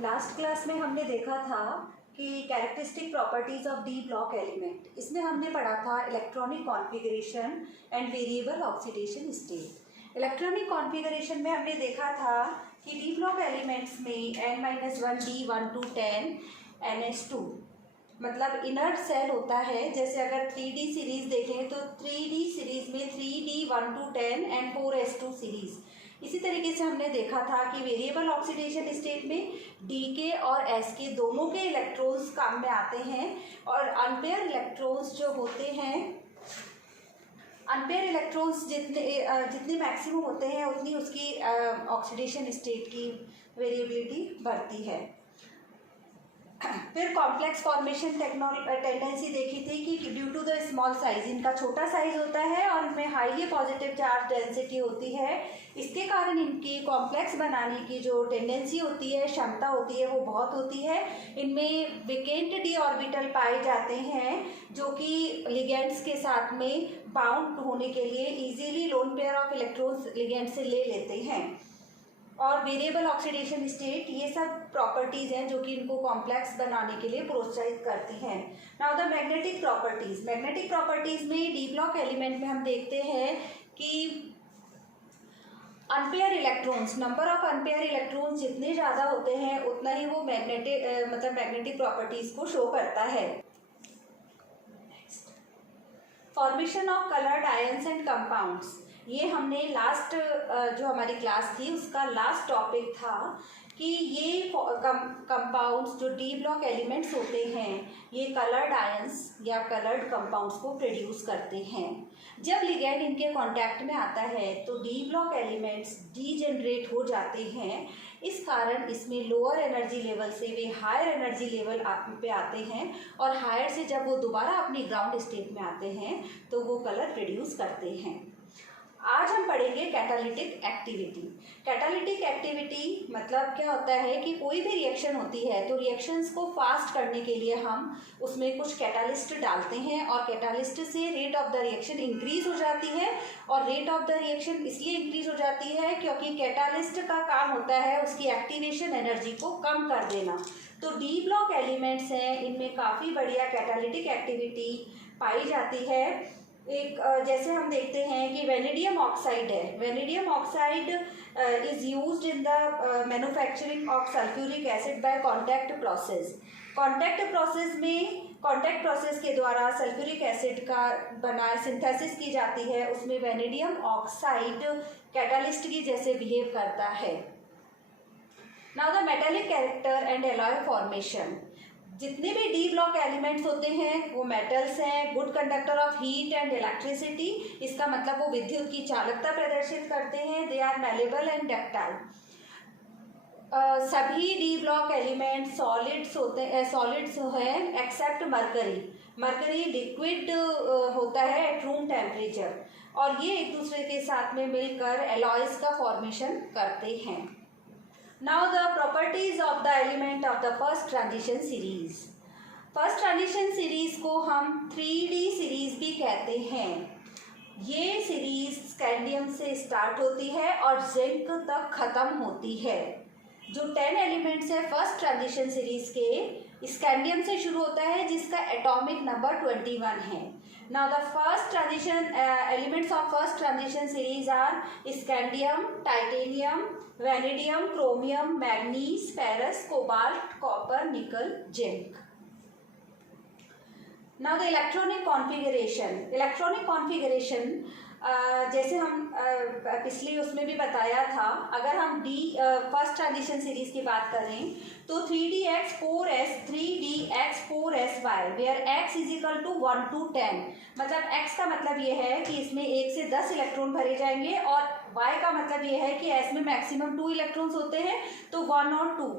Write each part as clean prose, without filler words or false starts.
Last class में हमने देखा था कि characteristic properties of D block element, इसमें हमने पढ़ा था electronic configuration and variable oxidation state. Electronic configuration में हमने देखा था कि डी ब्लॉक एलिमेंट्स में n-1 D1 to 10 NH2 मतलब इनर्ट सेल होता है। जैसे अगर 3D सीरीज देखें तो 3D सीरीज में 3D1 to 10 and 4s2 series. इसी तरीके से हमने देखा था कि वेरिएबल ऑक्सीडेशन स्टेट में डी के और एस के दोनों के इलेक्ट्रॉन्स काम में आते हैं और अनपेयर इलेक्ट्रॉन्स जो होते हैं, अनपेयर इलेक्ट्रॉन्स जितने मैक्सिमम होते हैं उतनी उसकी ऑक्सीडेशन स्टेट की वेरिएबिलिटी बढ़ती है। फिर कॉम्प्लेक्स फॉर्मेशन टेंडेंसी देखी थी कि due to the small size, इनका छोटा साइज होता है और इनमें हाईली पॉजिटिव चार्ज डेंसिटी होती है, इसके कारण इनकी कॉम्प्लेक्स बनाने की जो टेंडेंसी होती है, क्षमता होती है, वो बहुत होती है। इनमें वेकेंट डी ऑर्बिटल पाए जाते हैं जो कि लिगेंड्स के साथ में बाउंड होने के लिए easily lone pair of electrons ligand से ले लेते हैं। और वेरिएबल ऑक्सीडेशन स्टेट, ये सब प्रॉपर्टीज़ हैं जो कि इनको कॉम्प्लेक्स बनाने के लिए प्रोत्साहित करती हैं। Now the magnetic properties, magnetic properties में डी ब्लॉक एलिमेंट में हम देखते हैं कि unpair electrons, number of unpair electrons जितने ज़्यादा होते हैं उतना ही वो मैग्नेटिक प्रॉपर्टीज़ को शो करता है। Formation of coloured ions and compounds, ये हमने लास्ट जो हमारी क्लास थी उसका लास्ट टॉपिक था कि ये कंपाउंड्स जो डी ब्लॉक एलिमेंट्स होते हैं ये कलर्ड आयंस या कलर्ड कंपाउंड्स को प्रोड्यूस करते हैं। जब लिगेंड इनके कांटेक्ट में आता है तो डी ब्लॉक एलिमेंट्स डीजेनरेट हो जाते हैं, इस कारण इसमें लोअर एनर्जी लेवल से वे हायर एनर्जी लेवल पे आते हैं और हायर से जब वो दोबारा अपनी ग्राउंड स्टेट में आते हैं तो वो कलर प्रोड्यूस करते हैं। आज हम पढ़ेंगे कैटालिटिक एक्टिविटी। कैटालिटिक एक्टिविटी मतलब क्या होता है कि कोई भी रिएक्शन होती है तो रिएक्शंस को फास्ट करने के लिए हम उसमें कुछ कैटालिस्ट डालते हैं और कैटालिस्ट से rate of the reaction increase हो जाती है। और रेट ऑफ द रिएक्शन इसलिए इंक्रीज हो जाती है क्योंकि कैटालिस्ट का काम होता है उसकी एक्टिवेशन एनर्जी को कम कर देना। तो डी ब्लॉक एलिमेंट्स हैं, इनमें काफ़ी बढ़िया कैटालिटिक एक्टिविटी पाई जाती है। एक जैसे हम देखते हैं कि वेनेडियम ऑक्साइड है, vanadium oxide is used in the manufacturing of sulphuric acid by contact process. Contact process में, कॉन्टैक्ट प्रोसेस के द्वारा सल्फ्यूरिक एसिड का सिंथेसिस की जाती है, उसमें वेनेडियम ऑक्साइड कैटालिस्ट की जैसे बिहेव करता है। Now the metallic character and alloy formation, जितने भी डी ब्लॉक एलिमेंट्स होते हैं वो मेटल्स हैं, good conductor of heat and electricity, इसका मतलब वो विद्युत की चालकता प्रदर्शित करते हैं। They are malleable and ductile. सभी डी ब्लॉक एलिमेंट सॉलिड्स होते हैं, सॉलिड्स हैं एक्सेप्ट मरकरी। मरकरी लिक्विड होता है एट रूम टेम्परेचर और ये एक दूसरे के साथ में मिलकर एलॉयज का फॉर्मेशन करते हैं। Now the properties of the element of the first transition series. First transition series को हम 3D सीरीज भी कहते हैं। ये सीरीज स्कैंडियम से स्टार्ट होती है और जिंक तक खत्म होती है। जो 10 एलिमेंट्स है फर्स्ट ट्रांजिशन सीरीज के, स्कैंडियम से शुरू होता है जिसका एटॉमिक नंबर 21 है। Now the first transition elements of first transition series are scandium, titanium, vanadium, chromium, manganese, ferrous, cobalt, copper, nickel, zinc. Now the electronic configuration. Electronic configuration जैसे हम पिछली उसमें भी बताया था, अगर हम फर्स्ट ट्रांजिशन सीरीज की बात करें तो 3dx 4s 3dx 4sy where x is equal to 1 to 10, मतलब x का मतलब ये है कि इसमें 1 से 10 इलेक्ट्रॉन भरे जाएंगे और y का मतलब ये है कि s में मैक्सिमम 2 इलेक्ट्रॉन्स होते हैं तो 1 और 2।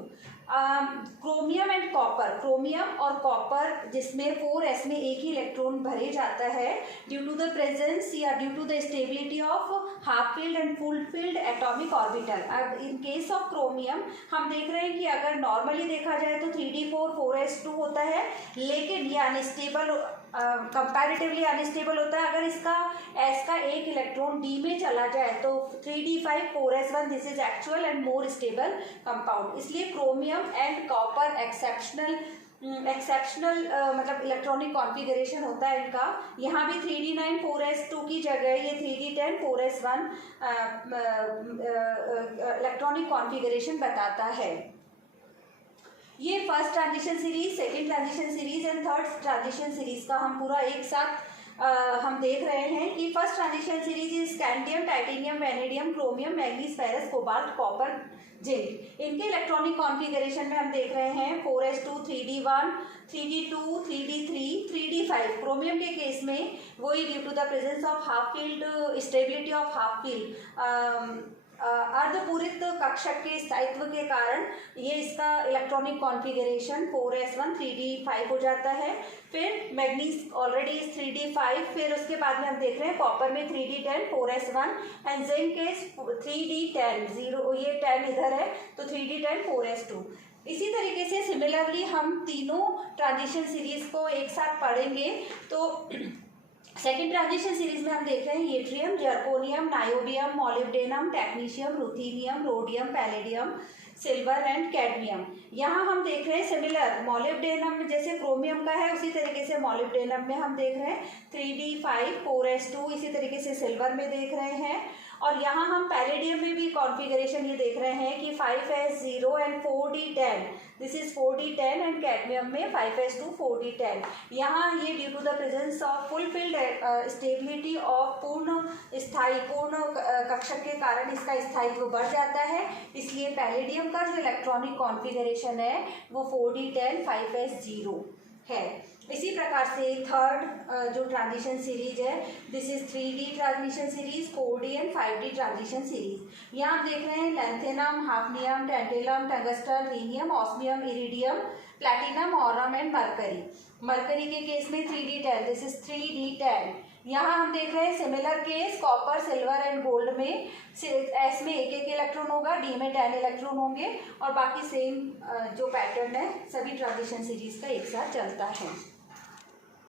क्रोमियम एंड कॉपर, क्रोमियम और कॉपर जिसमें 4s में एक ही इलेक्ट्रॉन भरे जाता है ड्यू टू द प्रेजेंस या due to the stability of half filled and full filled atomic orbital. अब इन केस ऑफ क्रोमियम हम देख रहे हैं कि अगर नॉर्मली देखा जाए तो 3d4 4s2 होता है, लेकिन ये अनस्टेबल कंपैरेटिवली अनस्टेबल होता है। अगर इसका S का एक इलेक्ट्रॉन D में चला जाए तो 3d5 4s1 this is actual and more stable compound. इसलिए क्रोमियम एंड कॉपर एक्सेप्शनल मतलब इलेक्ट्रॉनिक कॉन्फ़िगरेशन होता है इनका। यहाँ भी 3d9 4s2 की जगह ये 3d10 4s1 इलेक्ट्रॉनिक कॉन्फ़िगरेशन बताता है। ये first transition series, second transition series and third transition series का हम पूरा एक साथ हम देख रहे हैं कि first transition series is scandium, titanium, vanadium, chromium, manganese, ferrous, cobalt, copper, zinc. इनके इलेक्ट्रॉनिक कॉन्फ़िगरेशन में हम देख रहे हैं 4s2 3d1 3d2 3d3 3d5। Chromium के केस में वही due to the presence of half filled, stability of half filled, अर्धपूरित कक्षक के स्थायित्व के कारण ये इसका इलेक्ट्रॉनिक कॉन्फ़िगरेशन 4s1 3d5 हो जाता है। फिर मैग्नीज ऑलरेडी 3d5, फिर उसके बाद में हम देख रहे हैं कॉपर में 3d10 4s1 and zinc case 3d10 0, ये 10 इधर है तो 3d10 4s2। इसी तरीके से सिमिलरली हम तीनों ट्रांजिशन सीरीज को एक साथ पढ़ेंगे। तो सेकेंड ट्रांजिशन सीरीज में हम देख रहे हैं yttrium, zirconium, niobium, molybdenum, technetium, ruthenium, rhodium, palladium, silver and cadmium. यहाँ हम देख रहे हैं सिमिलर मॉलिब्डेनम में जैसे क्रोमियम का है उसी तरीके से मॉलिब्डेनम में हम देख रहे हैं 3d5 4s2, इसी तरीके से सिल्वर में देख रहे हैं। और यहाँ हम पैलेडियम में भी कॉन्फ़िगरेशन ये देख रहे हैं कि 5s0 and 4d10, this is 4d10 and cadmium में 5s2 4d10। यहाँ ये due to the presence of full filled stability of पूर्ण कक्षक के कारण इसका स्थायित्व बढ़ जाता है। इसलिए पैलेडियम का जो इलेक्ट्रॉनिक कॉन्फ़िगरेशन है वो 4d10 5s0 है। इसी प्रकार से थर्ड जो ट्रांजिशन सीरीज है this is 3d transition series, 4d and 5d transition series. यहाँ आप देख रहे हैं lanthanum, hafnium, tantalum, tungsten, rhenium, osmium, iridium, platinum, Aurum and mercury. Mercury के केस में 3d10, दिस इज 3d10। यहाँ हम देख रहे हैं similar case copper, silver and gold में S में एक इलेक्ट्रॉन होगा, D में 10 इलेक्ट्रॉन होंगे और बाकी सेम जो पैटर्न है सभी ट्रांजिशन सीरीज का एक साथ चलता है।